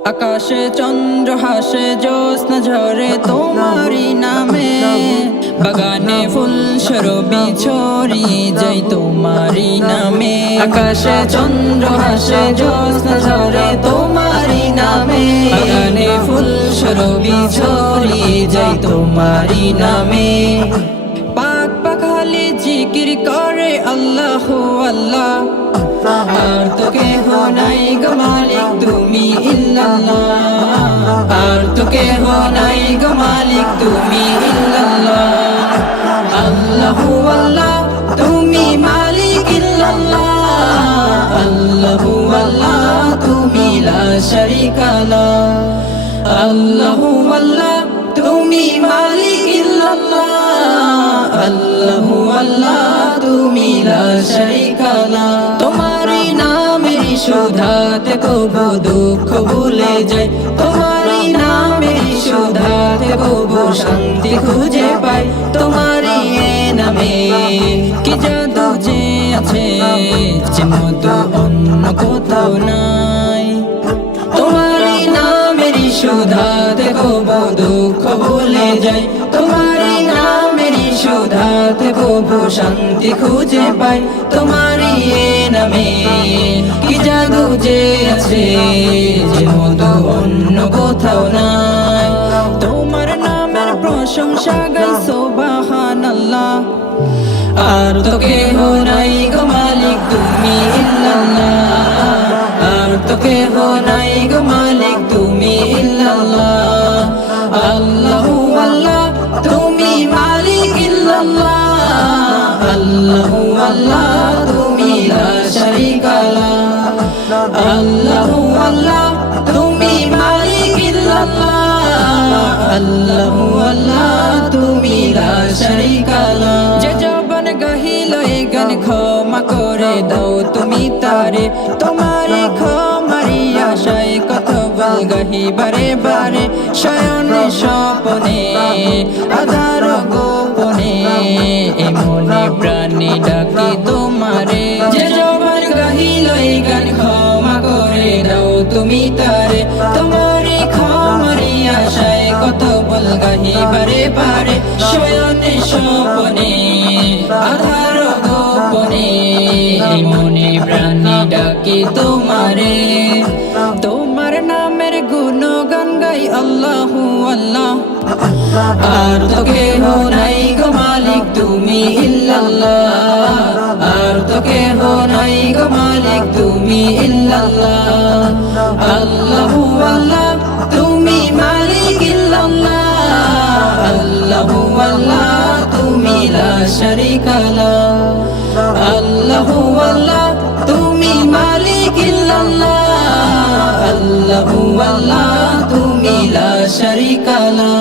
আকাশে চন্দ্র হাসে জ্যোৎস্না ঝরে তোমারি নামে বাগানে ফুল সরবি ছড়ি যাই তোমারি নামে আকাশে চন্দ্র হাসে জ্যোৎস্না ঝরে তোমারি নামে বাগানে ফুল সরবি ছড়ি যাই তোমারি নামে পাক পাখালি জিকির করে আল্লাহ আল্লাহ আর তো কেহ নাই গো মালিক, তুমি ইল্লাল্লাহ। আর তো কেহ নাই গো মালিক, তুমি ইল্লাল্লাহ। আল্লাহু আল্লাহ, তুমি মালিক ইল্লাল্লাহ। আল্লাহু আল্লাহ, তুমি লা শারিকা লা আল্লাহু আল্লাহ, তুমি মালিক ইল্লাল্লাহ। আল্লাহু আল্লাহ, তুমি লা শারিকা লা নামের সুধাতে কবু দুঃখ ভুলে যায় তোমারই নামের সুধাতে কবু শান্তি খুঁজে পাই। তোমারই নামে কি জাদু যে আছে, যে মতো অন্য কোথাও নাই। তোমারই নামেরই সুধা দেখো দুঃখ ভুলে যাই। তোমারই নামেরই সুধা দেখো শান্তি খুঁজে পাই। তোমারই নামে কি জাদু যে আছে, যে মতো অন্য কোথাও নাই। তোমার নামের প্রশংসা গাই সোবাহানাল্লাহ। আর তো কেহ নাই গো মালিক, তুমি ইল্লাল্লাহ। আর তো কেহ নাই আল্লাহু আল্লাহ তুমি লা শারিকা লা আল্লাহু আল্লাহ তুমি মালিক আল্লাহু আল্লাহ তুমি লা শারিকা লা যে জবান গাহিল এ গান ক্ষমা করে দাও, তুমি তারে তোমারে ক্ষমারি আশায় কত বল গাহি বারে বারে। শয়নে স্বপনে এমনি প্রাণী ডাকি তোমারে। যে জবান গাহিল গান ক্ষমা করে দাও তুমি তারে। তোমারে ক্ষমারি আশায় কত বল গাহি বারে বারে। শয়নে স্বপনে, আধার গোপনে, মনে প্রাণী ডাকি তোমারে। তোমার নামের গুণগান গাই আল্লাহু আল্লাহ। আর তো নাই গো মালিক, তুমি ইল্লাল্লাহ। আর তো কেহ নাই গো মালিক, তুমি ইল্লাল্লাহ। আল্লাহু আল্লাহ, তুমি মালিক ইল্লাল্লাহ। আল্লাহু আল্লাহ, তুমি লা শারিকা লা আল্লাহু আল্লাহ, তুমি মালিক ইল্লাল্লাহ। আল্লাহু আল্লাহ, তুমি লা শারিকা লা